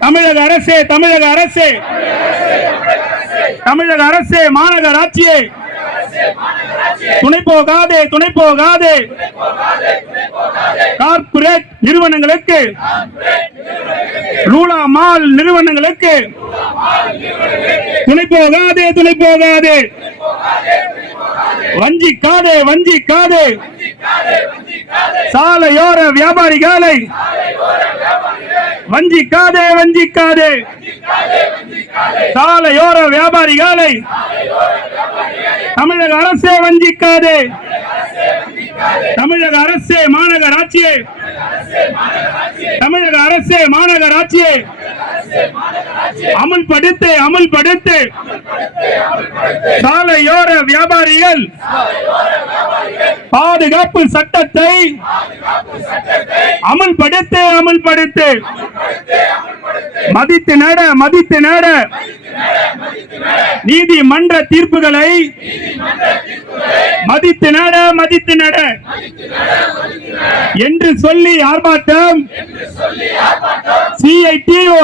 தமிழக அரசே தமிழக அரசே தமிழக அரசே மாநகராட்சியே துணை போகாதே துணை போகாதே கார்ப்பரேட் நிறுவனங்களுக்கு லூலா மால் நிறுவனங்களுக்கு துணை போகாதே துணை போகாதே வஞ்சிக்காதே வஞ்சிக்காதே சாலையோர வியாபாரிகளை வஞ்சிக்காதே வஞ்சிக்காதே சாலையோர வியாபாரிகளை தமிழக அரசே வஞ்சிக்காதே தமிழக அரசே மாநகராட்சியே தமிழக அரசே மாநகராட்சியே அமல்படுத்து அமல்படுத்து சாலையோர வியாபாரிகள் பாதுகாப்பு சட்டத்தை அமல்படுத்து அமல்படுத்து மதித்து நட மதித்து நட நீதிமன்ற தீர்ப்புகளை மதித்து நட மதித்து நட என்று சொல்லி ஆர்ப்பாட்டம் CITO